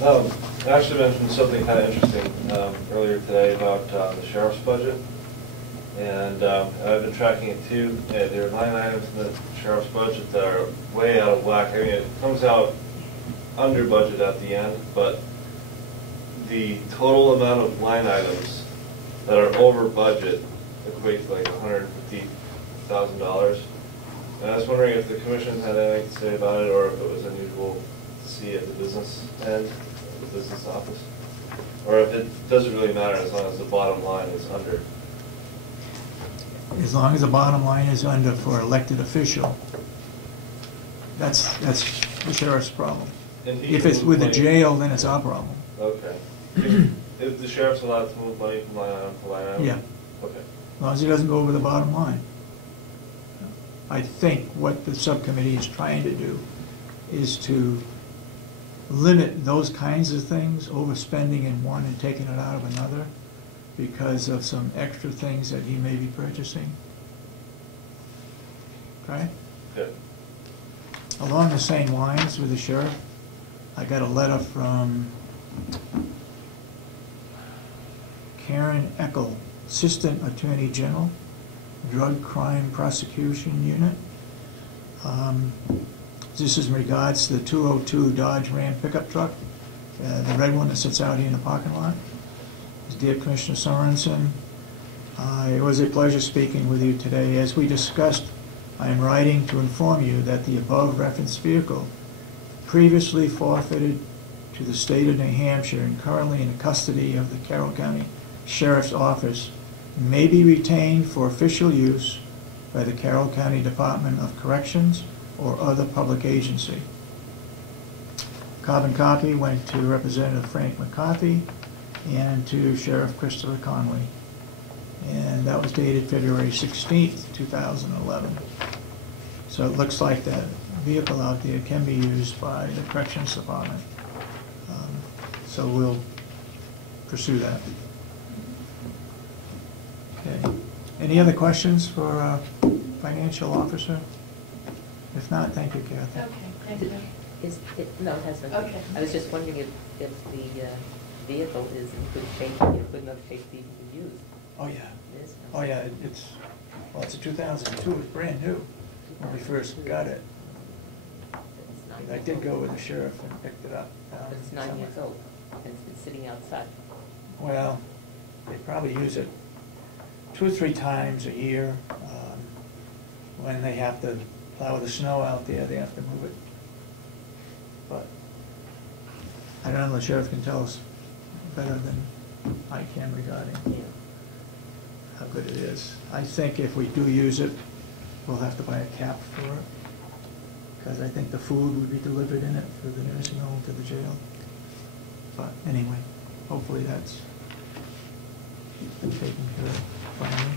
I actually mentioned something kind of interesting earlier today about the sheriff's budget, and I've been tracking it too. There are line items in the sheriff's budget that are way out of whack. I mean, it comes out under budget at the end, but the total amount of line items that are over budget equate to like $150,000. And I was wondering if the commission had anything to say about it, or if it was unusual to see at the business end, the business office, or if it doesn't really matter as long as the bottom line is under. As long as the bottom line is under for elected official, that's the sheriff's problem. If it's with the jail, then it's our problem. Okay. If the sheriff's allowed to move money from line item to line item? Yeah. Okay. As long as it doesn't go over the bottom line. I think what the subcommittee is trying to do is to limit those kinds of things, overspending in one and taking it out of another, because of some extra things that he may be purchasing. Okay? Good. Along the same lines with the sheriff, I got a letter from Karen Eckel, Assistant Attorney General, Drug Crime Prosecution Unit. This is in regards to the 202 Dodge Ram pickup truck, the red one that sits out here in the parking lot. Dear Commissioner Sorensen, it was a pleasure speaking with you today. As we discussed, I am writing to inform you that the above referenced vehicle, previously forfeited to the state of New Hampshire and currently in the custody of the Carroll County Sheriff's Office, may be retained for official use by the Carroll County Department of Corrections or other public agency. Carbon copy went to Representative Frank McCarthy and to Sheriff Christopher Conley. And that was dated February 16th, 2011. So it looks like that vehicle out there can be used by the Corrections Department. So we'll pursue that. Okay. Any other questions for our financial officer? If not, thank you, Kathy. Okay, thank you. No, it hasn't. Okay. I was just wondering if the vehicle is in good shape, good enough shape to even be used. Oh, yeah. It is? Oh, yeah, it's a 2002, it's brand new when we first got it. I did go with the sheriff and picked it up. But it's 9 years old, and it's been sitting outside. Well, they probably use it 2 or 3 times a year. When they have to plow the snow out there, they have to move it. But I don't know, the sheriff can tell us better than I can regarding how good it is. I think if we do use it, we'll have to buy a cap for it, because I think the food would be delivered in it through the nursing home to the jail. But anyway, hopefully that's been taken care of finally.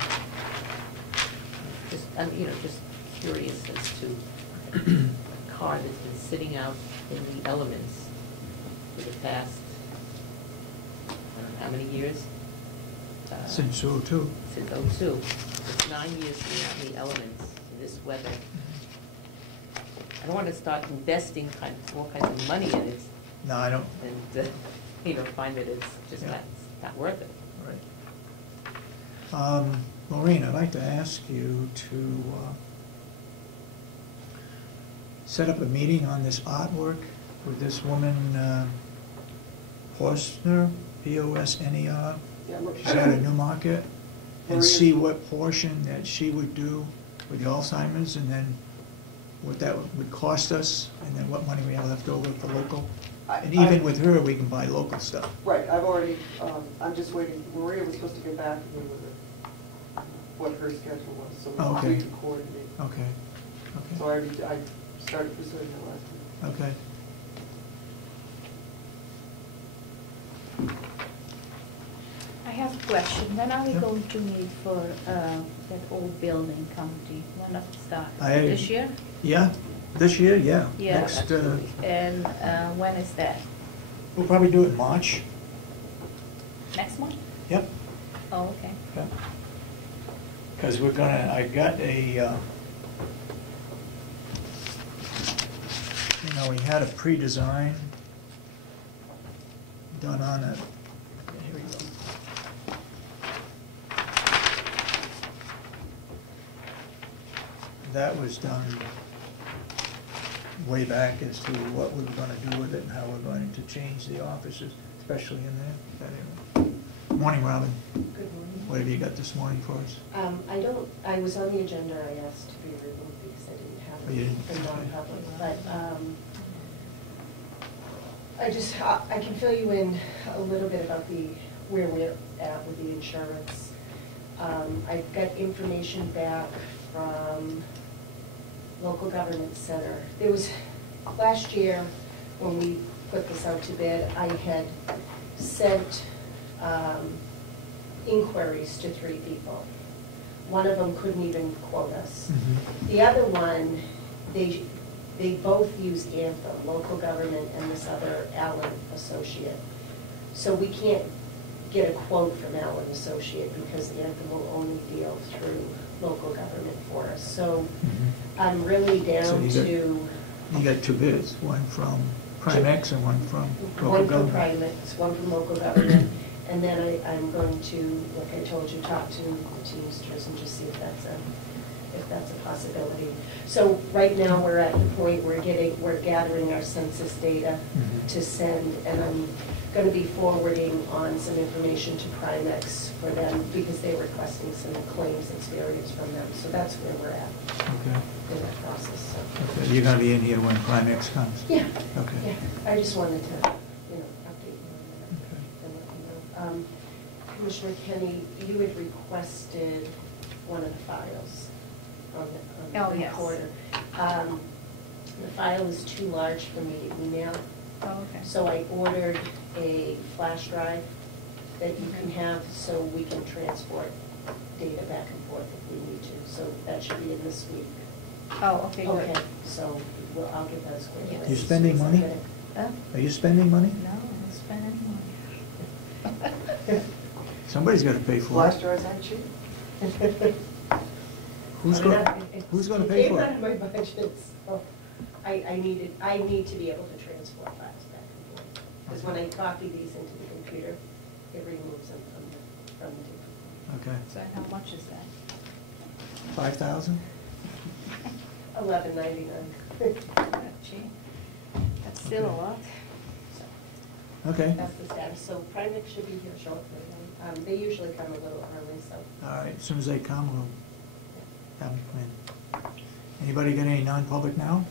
I'm just curious as to a car that's been sitting out in the elements for the past, I don't know how many years? Since 2002. Since 2002. It's 9 years sitting out in the elements in this weather. I don't want to start investing all kinds of money in it. No, I don't. And find that it's just not worth it. Right. Maureen, I'd like to ask you to set up a meeting on this artwork with this woman, Posner, P-O-S-N-E-R. She's out of Newmarket, and see what portion that she would do with the Alzheimer's, and then what that would cost us, and then what money we have left over for local. And even with her, we can buy local stuff. Right, I've already, I'm just waiting. Maria was supposed to get back to me with what her schedule was, so we can coordinate. Okay. So I started pursuing that last week. Okay. I have a question. When are we going to meet for that old building committee? When does it start? This year? Yeah, this year, yeah. Yeah. Next, and when is that? we'll probably do it in March. Next month? Yep. Oh, okay. Because I got a, we had a pre-design done on it. Yeah, here we go. That was done way back as to what we were gonna do with it and how we're going to change the offices, especially in there, that area. Morning, Robin. Good morning. What have you got this morning for us? I was on the agenda, I asked to be removed because I didn't have Oh, you didn't? it for non-public, but, I can fill you in a little bit about where we're at with the insurance. I've got information back from Local Government Center. There was, last year, when we put this out to bid, I had sent inquiries to 3 people. One of them couldn't even quote us. Mhm. The other one, they both used Anthem, Local Government, and this other Allen Associate. So we can't get a quote from Allen Associate because Anthem will only deal through Local Government for us. So Mhm. I'm really So down you got- to You got 2 bids, one from Primex and one from local one from government. Primex, one from Local Government, and then I'm going to, like I told you, talk to the Teamsters and just see if that's a possibility. So right now, we're at the point we're gathering our census data Mhm. to send, and I'm going to be forwarding on some information to Primex for them because they're requesting some claims experience from them. So that's where we're at Okay. in that process. So. Okay, you're gonna be in here when Primex comes? Yeah. Okay. Yeah. I just wanted to, update you on that Okay. and let you know. Commissioner Kenny, you had requested one of the files on the Oh, yes. recorder. The file is too large for me to email, Oh, okay. so I ordered a flash drive that you can have so we can transport data back and forth if we need to. So that should be in this week. Oh, okay, good. Okay, so I'll get that squared away. You spending money? Huh? Are you spending money? No, I don't spend any money. Somebody's gotta pay for Flash it. drives aren't cheap. Who's It's- gonna pay for It came it? out of my budget, so I need to be able to transport files back and forth. Because when I copy these into the computer, it removes them from the tape. Okay. So how much is that? 5,000? $11.99. Gee, that's still a Okay. lot. Okay. That's the status. So Primex should be here shortly. They usually come a little early, so. All right, as soon as they come, we'll have them come in. Anybody got any non-public now?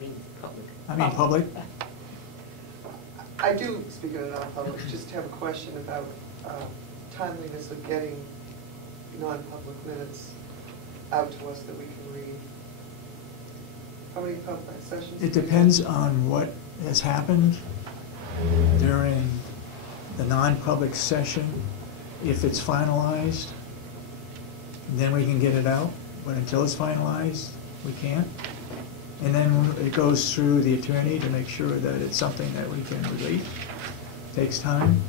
Means public. I mean, public? I do, speaking of non-public, just have a question about timeliness of getting non-public minutes out to us that we can read. How many public sessions? It depends on what has happened during the non-public session. If it's finalized, then we can get it out, but until it's finalized, we can't. And then it goes through the attorney to make sure that it's something that we can release. Takes time.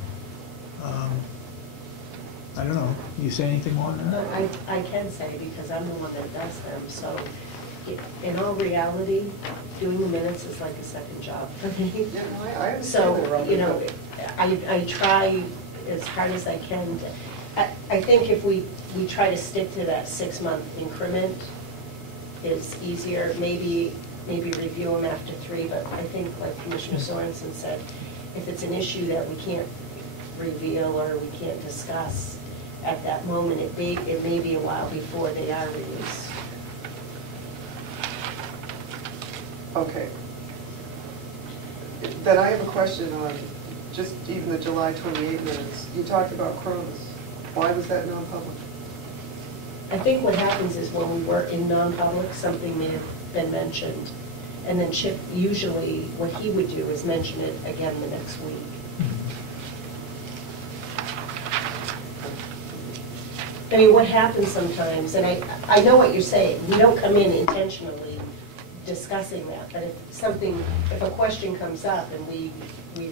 I don't know, you say anything more on But that? I can say, because I'm the one that does them, so in all reality, doing the minutes is like a second job for me. Yeah, no, I understand So, that, Robin, but- I try as hard as I can. I think if we try to stick to that 6-month increment, is easier, maybe review them after 3, but I think, like Commissioner Sorensen said, if it's an issue that we can't reveal or we can't discuss at that moment, it may be a while before they are released. Okay. Then I have a question on just even the July 28 minutes. You talked about Cronus. Why was that non-public? I think what happens is when we work in non-public, something may have been mentioned, and then Chip, usually what he would do is mention it again the next week. I mean, what happens sometimes, and I know what you're saying, we don't come in intentionally discussing that, but if a question comes up and we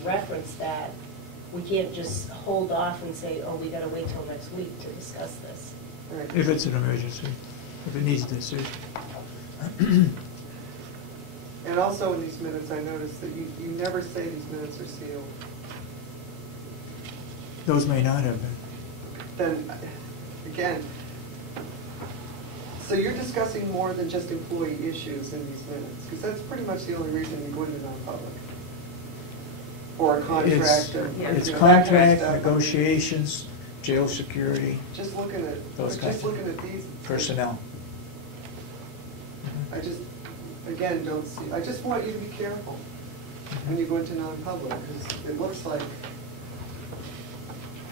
reference that, we can't just hold off and say, oh, we gotta wait till next week to discuss this. Right. If it's an emergency, if it needs a decision. And also in these minutes, I noticed that you never say these minutes are sealed. Those may not have been. Then, again, so you're discussing more than just employee issues in these minutes, because that's pretty much the only reason you go into non-public. Or a contract. It's contract, negotiations, jail security, Just looking at, Those kinds just of looking at these. personnel. I just, again, don't see, I just want you to be careful when you go into non-public, because it looks like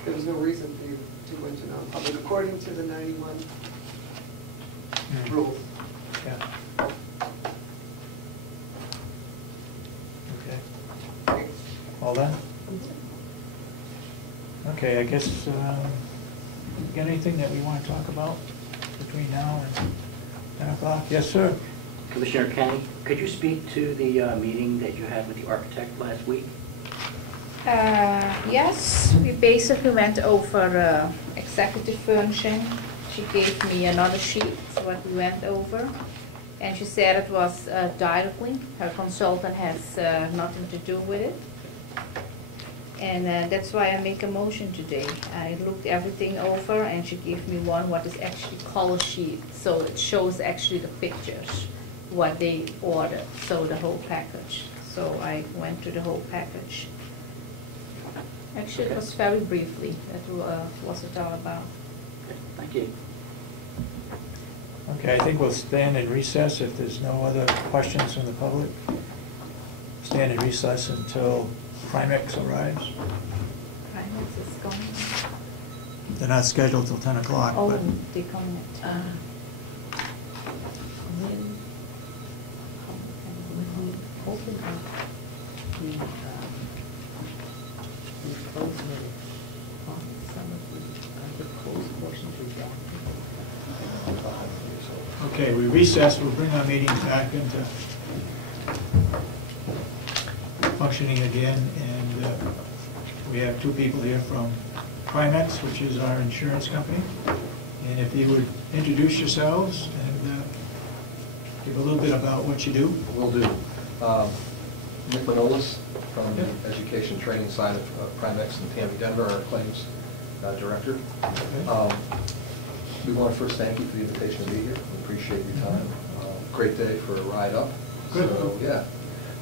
there was no reason for you to go into non-public, according to the 91 rules. Yeah. Okay. Thanks. All done? Okay, I guess, got anything that we want to talk about between now and 10 o'clock? Yes, sir. Commissioner Kenny, could you speak to the meeting that you had with the architect last week? Yes, we basically went over executive furnishing. She gave me another sheet, so what we went over. And she said it was directly, her consultant has nothing to do with it. And that's why I make a motion today. I looked everything over and she gave me one what is actually color sheet. So it shows actually the pictures, what they ordered, so the whole package. So I went to the whole package. Actually, it was very briefly, that was it all about. Okay, thank you. Okay, I think we'll stand in recess if there's no other questions from the public. Stand in recess until Primex arrives. Primex is going. They're not scheduled till 10 o'clock, Oh, but they come at, When we open up the closed minutes, on some of the closed portions redacted. okay, we recess, we'll bring our meetings back into functioning again, and we have two people here from Primex, which is our insurance company, and if you would introduce yourselves and give a little bit about what you do. Will do. Nick Manolis from the education training side of Primex in Tammy, Denver, our claims director. We want to first thank you for the invitation to be here. We appreciate your time. Great day for a ride up. Good. So, yeah.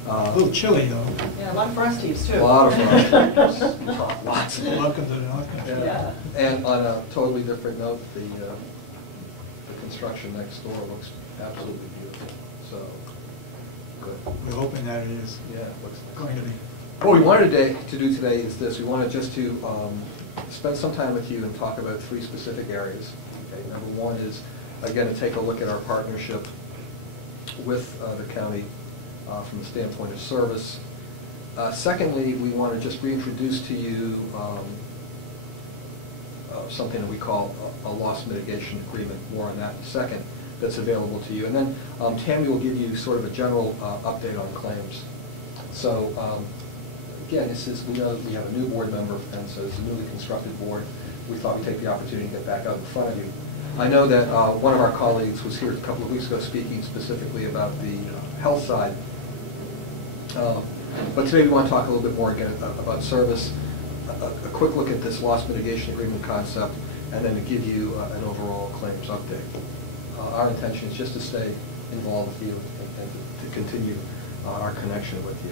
A little chilly, though. Yeah, a lot of frosties, too. A lot of fun. Lots. Welcome to the North Country. Yeah. And on a totally different note, the construction next door looks absolutely beautiful. So, good. We're hoping that it is Yeah, it looks nice. going to be. What we wanted to do today is this. We wanted just to spend some time with you and talk about three specific areas. Okay, number one is, again, to take a look at our partnership with the county from the standpoint of service. Secondly, we want to just reintroduce to you something that we call a loss mitigation agreement. More on that in a second. That's available to you. And then Tammy will give you sort of a general update on claims. So again, this is, we know that we have a new board member, and so it's a newly constructed board. We thought we'd take the opportunity to get back out in front of you. I know that one of our colleagues was here a couple of weeks ago speaking specifically about the health side. But today we want to talk a little bit more again about service, a quick look at this loss mitigation agreement concept, and then to give you an overall claims update. Our intention is just to stay involved with you and to continue our connection with you.